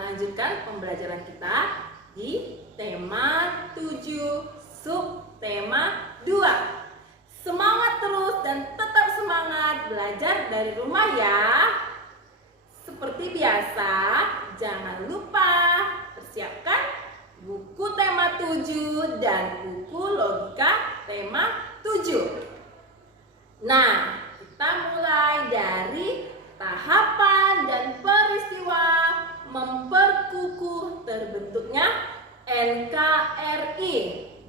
lanjutkan pembelajaran kita di tema 7 subtema 2. Semangat terus dan tetap semangat belajar dari rumah ya. Seperti biasa, jangan lupa persiapkan buku tema 7 dan buku logika tema 7. Nah, kita mulai dari tahapan dan peristiwa memperkukuh terbentuknya NKRI.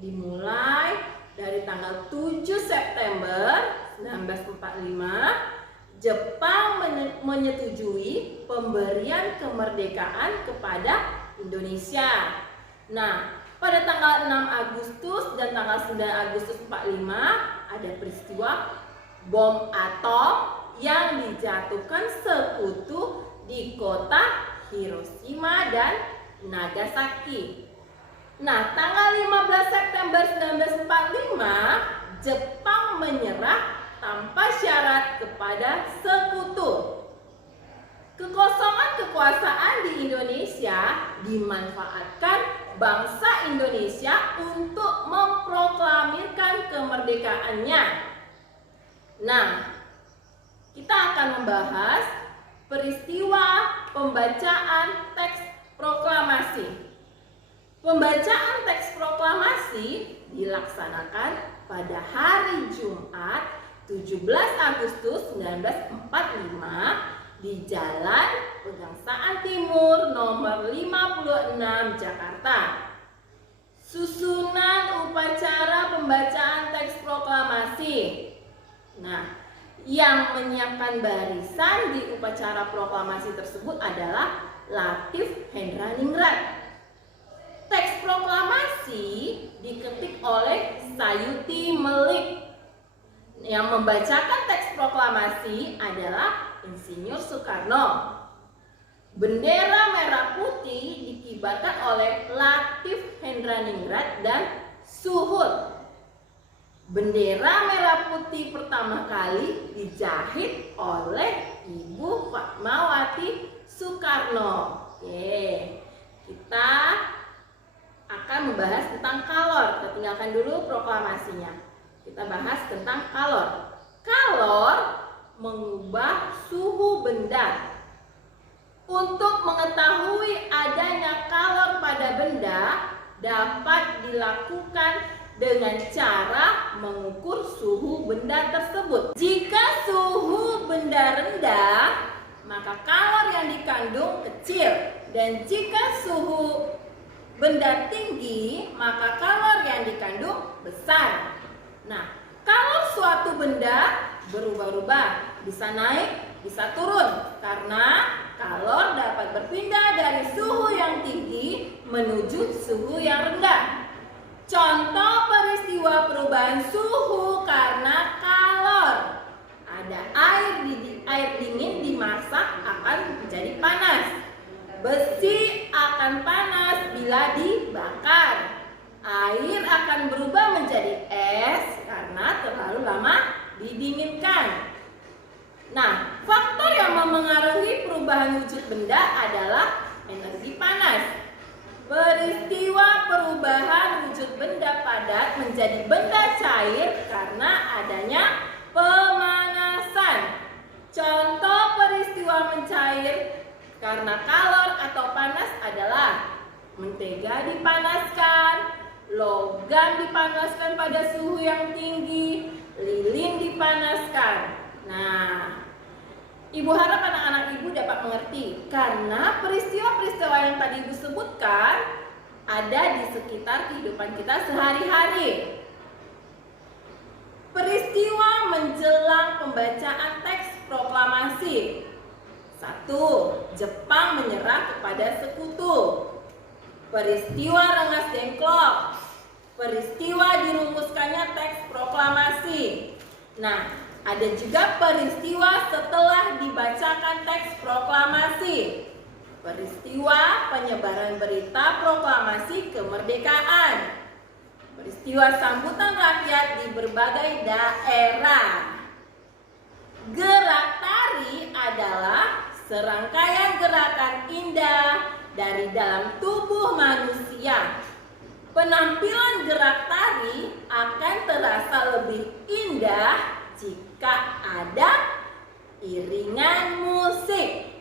Dimulai dari tanggal 7 September 1945, Jepang menyetujui pemberian kemerdekaan kepada Indonesia. Nah, pada tanggal 6 Agustus dan tanggal 9 Agustus 45 ada peristiwa bom atom yang dijatuhkan sekutu di kota Hiroshima dan Nagasaki. Nah, tanggal 15 September 1945, Jepang menyerah tanpa syarat kepada sekutu. Kekosongan kekuasaan di Indonesia dimanfaatkan bangsa Indonesia untuk memproklamirkan kemerdekaannya. Nah, kita akan membahas peristiwa pembacaan teks proklamasi. Pembacaan teks proklamasi dilaksanakan pada hari Jumat 17 Agustus 1945 di Jalan Pegangsaan Timur nomor 56 Jakarta. Susunan upacara pembacaan teks proklamasi. Nah, yang menyiapkan barisan di upacara proklamasi tersebut adalah Latif Hendraningrat. Teks proklamasi diketik oleh Sayuti Melik. Yang membacakan teks proklamasi adalah Insinyur Soekarno. Bendera merah putih dikibarkan oleh Latif Hendraningrat dan Suhut. Bendera merah putih pertama kali dijahit oleh Ibu Fatmawati Soekarno. Oke, kita akan membahas tentang kalor. Kita tinggalkan dulu proklamasinya. Kita bahas tentang kalor. Kalor mengubah suhu benda. Untuk mengetahui adanya kalor pada benda dapat dilakukan dengan cara mengukur suhu benda tersebut. Jika suhu benda rendah, maka kalor yang dikandung kecil. Dan jika suhu benda tinggi, maka kalor yang dikandung besar. Nah, kalau suatu benda berubah-ubah, bisa naik, bisa turun, karena kalor dapat berpindah dari suhu yang tinggi menuju suhu yang rendah. Contoh peristiwa perubahan suhu karena kalor. Ada air dingin dimasak akan menjadi panas. Besi akan panas bila dibakar. Air akan berubah menjadi es karena terlalu lama didinginkan. Nah, faktor yang memengaruhi perubahan wujud benda adalah energi panas. Peristiwa perubahan wujud benda padat menjadi benda cair karena adanya pemanasan. Contoh peristiwa mencair karena kalor atau panas adalah mentega dipanaskan, logam dipanaskan pada suhu yang tinggi, lilin dipanaskan. Nah, Ibu harap anak-anak Ibu dapat mengerti karena peristiwa-peristiwa yang tadi Ibu sebutkan ada di sekitar kehidupan kita sehari-hari. Peristiwa menjelang pembacaan teks proklamasi. 1. Jepang menyerah kepada sekutu. Peristiwa Rengas Dengklok. Peristiwa dirumuskannya teks proklamasi. Nah, ada juga peristiwa setelah dibacakan teks proklamasi. Peristiwa penyebaran berita proklamasi kemerdekaan. Peristiwa sambutan rakyat di berbagai daerah. Gerak tari adalah serangkaian gerakan indah dari dalam tubuh manusia. Penampilan gerak tari akan terasa lebih indah jika ada iringan musik.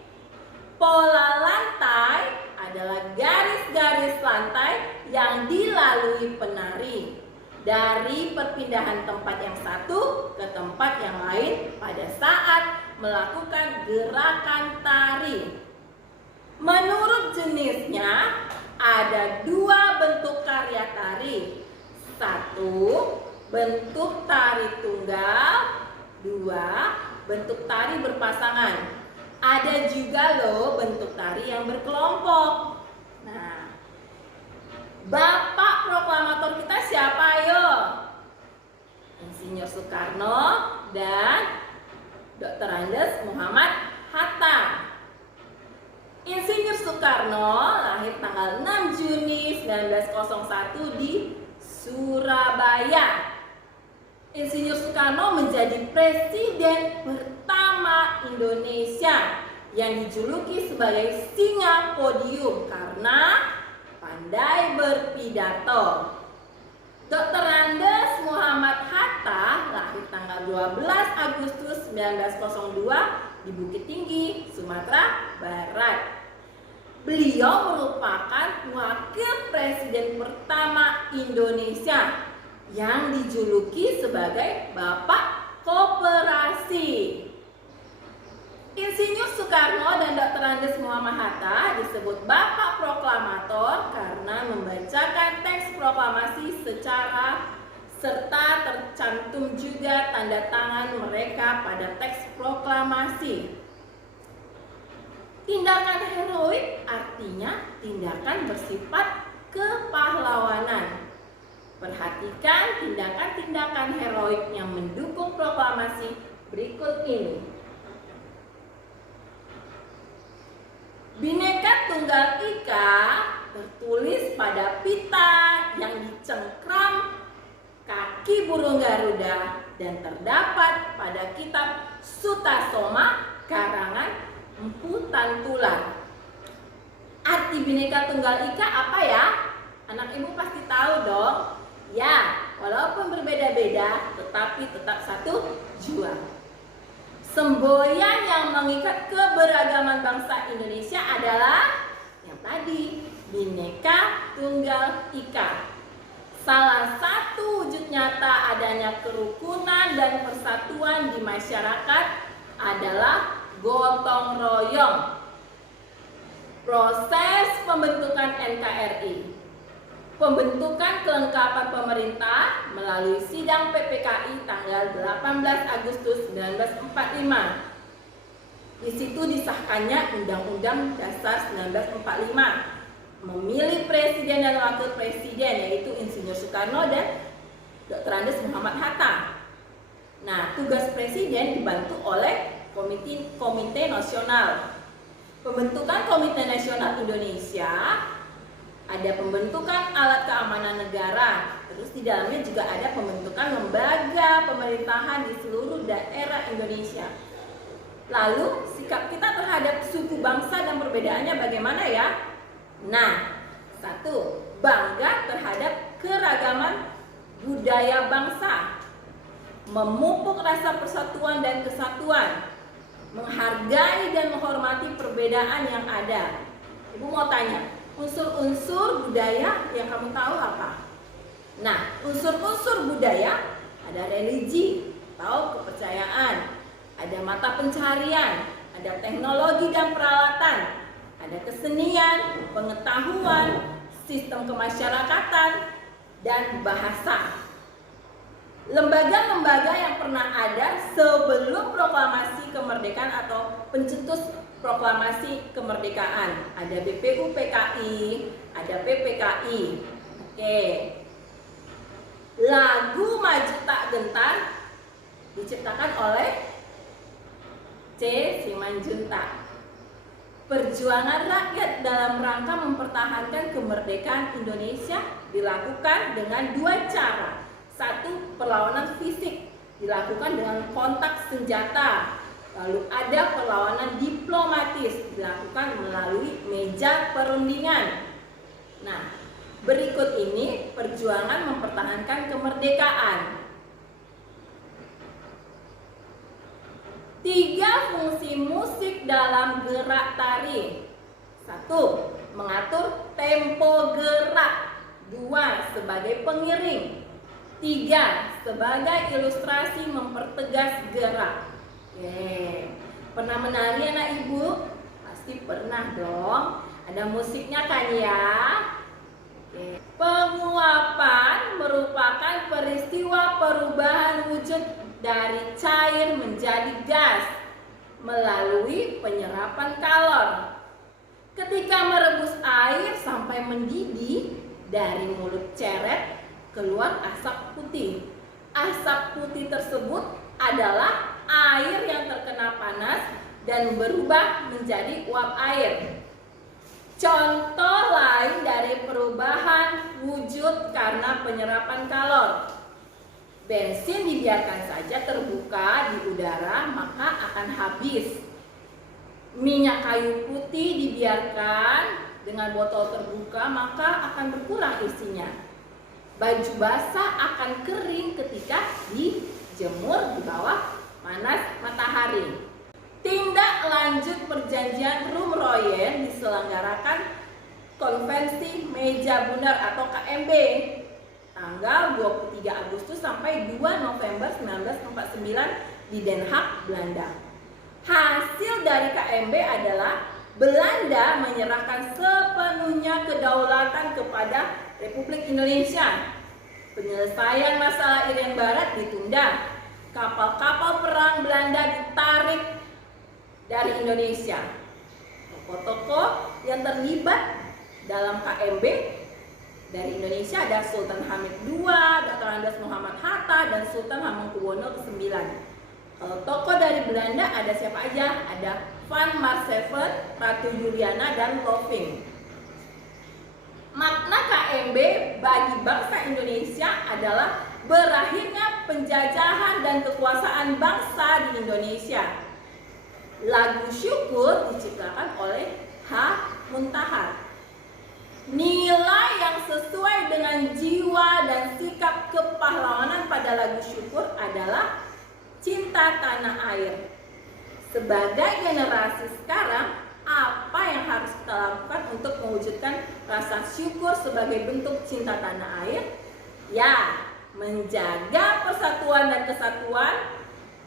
Pola lantai adalah garis-garis lantai yang dilalui penari dari perpindahan tempat yang satu ke tempat yang lain pada saat melakukan gerakan tari. Menurut jenisnya, ada dua bentuk karya tari. Satu, bentuk tari tunggal. Dua, bentuk tari berpasangan. Ada juga loh bentuk tari yang berkelompok. Nah, Bapak proklamator kita siapa ayo? Insinyur Soekarno dan Dr. Andes Muhammad Hatta. Insinyur Soekarno lahir tanggal 6 Juni 1901 di Surabaya. Insinyur Soekarno menjadi presiden pertama Indonesia yang dijuluki sebagai singa podium karena pandai berpidato. Dr. Andes Muhammad Hatta lahir tanggal 12 Agustus 1902 di Bukit Tinggi, Sumatera Barat. Beliau merupakan wakil presiden pertama Indonesia yang dijuluki sebagai Bapak Koperasi. Insinyur Soekarno dan Dr. Andes Muhammad Hatta disebut Bapak Proklamator karena membacakan teks proklamasi secara serta tercantum juga tanda tangan mereka pada teks proklamasi. Tindakan heroik artinya tindakan bersifat kepahlawanan. Perhatikan tindakan-tindakan heroik yang mendukung proklamasi berikut ini. Bhinneka Tunggal Ika tertulis pada pita yang dicengkram kaki burung Garuda dan terdapat pada kitab Sutasoma karangan Empu Tantular. Arti Bhinneka Tunggal Ika apa ya? Anak ibu pasti tahu dong. Ya, walaupun berbeda-beda tetapi tetap satu jua. Semboyan yang mengikat keberagaman bangsa Indonesia adalah yang tadi, Bhinneka Tunggal Ika. Salah satu wujud nyata adanya kerukunan dan persatuan di masyarakat adalah gotong royong. Proses pembentukan NKRI. Pembentukan kelengkapan pemerintah melalui sidang PPKI tanggal 18 Agustus 1945. Di situ disahkannya Undang-Undang Dasar 1945. Memilih presiden dan wakil presiden yaitu Insinyur Soekarno dan Dr. Andes Muhammad Hatta. Nah, tugas presiden dibantu oleh Komite Nasional. Pembentukan Komite Nasional Indonesia, ada pembentukan alat keamanan negara, terus di dalamnya juga ada pembentukan lembaga pemerintahan di seluruh daerah Indonesia. Lalu sikap kita terhadap suku bangsa dan perbedaannya bagaimana ya? Nah, satu, bangga terhadap keragaman budaya bangsa, memupuk rasa persatuan dan kesatuan, menghargai dan menghormati perbedaan yang ada. Ibu mau tanya, unsur-unsur budaya yang kamu tahu apa? Nah, unsur-unsur budaya ada religi, tahu kepercayaan, ada mata pencarian, ada teknologi dan peralatan, ada kesenian, pengetahuan, sistem kemasyarakatan, dan bahasa. Lembaga-lembaga yang pernah ada sebelum proklamasi kemerdekaan atau pencetus proklamasi kemerdekaan. Ada BPUPKI, ada PPKI. Oke. Lagu Maju Tak Gentar diciptakan oleh C. Simanjuntak. Perjuangan rakyat dalam rangka mempertahankan kemerdekaan Indonesia dilakukan dengan dua cara. Satu, perlawanan fisik dilakukan dengan kontak senjata, Lalu ada perlawanan diplomatis dilakukan melalui meja perundingan. Nah, berikut ini perjuangan mempertahankan kemerdekaan. 3 fungsi musik dalam gerak tari. 1. Mengatur tempo gerak. 2. Sebagai pengiring. 3. Sebagai ilustrasi mempertegas gerak. Oke. Pernah menari anak ibu? Pasti pernah dong. Ada musiknya kan ya? Oke. Penguapan merupakan peristiwa perubahan wujud dari cair menjadi gas melalui penyerapan kalor. Ketika merebus air sampai mendidih, dari mulut ceret keluar asap putih. Asap putih tersebut adalah air yang terkena panas dan berubah menjadi uap air. Contoh lain dari perubahan wujud karena penyerapan kalor. Bensin dibiarkan saja terbuka di udara maka akan habis. Minyak kayu putih dibiarkan dengan botol terbuka maka akan berkurang isinya. Baju basah akan kering ketika dijemur di bawah panas matahari. Tindak lanjut perjanjian Room-Royen diselenggarakan Konvensi Meja Bundar atau KMB tanggal 23 Agustus sampai 2 November 1949 di Den Haag, Belanda. Hasil dari KMB adalah Belanda menyerahkan sepenuhnya kedaulatan kepada Republik Indonesia. Penyelesaian masalah Irian Barat ditunda. Kapal-kapal perang Belanda ditarik dari Indonesia. Tokoh-tokoh yang terlibat dalam KMB dari Indonesia ada Sultan Hamid II, Dr. Andes Muhammad Hatta, dan Sultan Hamengkubuwono ke-9. Kalau tokoh dari Belanda ada siapa aja? Ada Van Marsevert, Ratu Juliana, dan Loving. Makna KMB bagi bangsa Indonesia adalah berakhirnya penjajahan dan kekuasaan bangsa di Indonesia. Lagu Syukur diciptakan oleh H. Muntahar. Nilai yang sesuai dengan jiwa dan sikap kepahlawanan pada lagu Syukur adalah cinta tanah air. Sebagai generasi sekarang, apa yang harus kita lakukan untuk mewujudkan rasa syukur sebagai bentuk cinta tanah air? Ya, menjaga persatuan dan kesatuan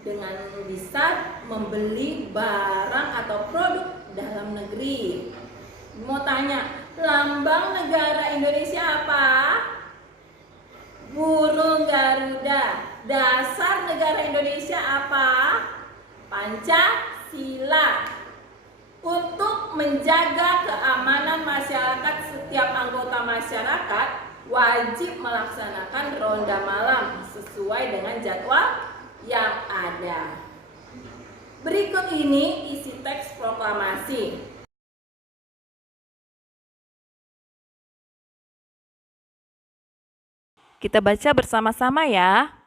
dengan bisa membeli barang atau produk dalam negeri. Mau tanya, lambang negara Indonesia apa? Burung Garuda. Dasar negara Indonesia apa? Pancasila. Untuk menjaga keamanan masyarakat, setiap anggota masyarakat wajib melaksanakan ronda malam sesuai dengan jadwal yang ada. Berikut ini isi teks proklamasi. Kita baca bersama-sama ya.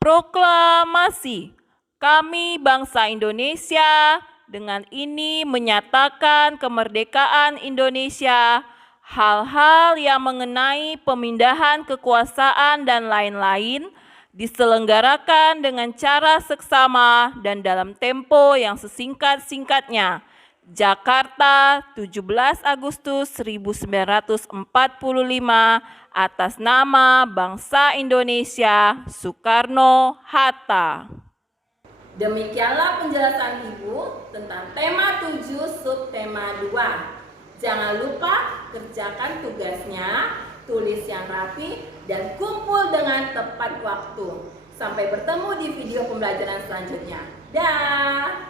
Proklamasi. Kami bangsa Indonesia dengan ini menyatakan kemerdekaan Indonesia. Hal-hal yang mengenai pemindahan kekuasaan dan lain-lain diselenggarakan dengan cara seksama dan dalam tempo yang sesingkat-singkatnya. Jakarta, 17 Agustus 1945, atas nama bangsa Indonesia, Soekarno-Hatta. Demikianlah penjelasan Ibu tentang tema 7 subtema 2. Jangan lupa kerjakan tugasnya, tulis yang rapi, dan kumpul dengan tepat waktu. Sampai bertemu di video pembelajaran selanjutnya. Dah.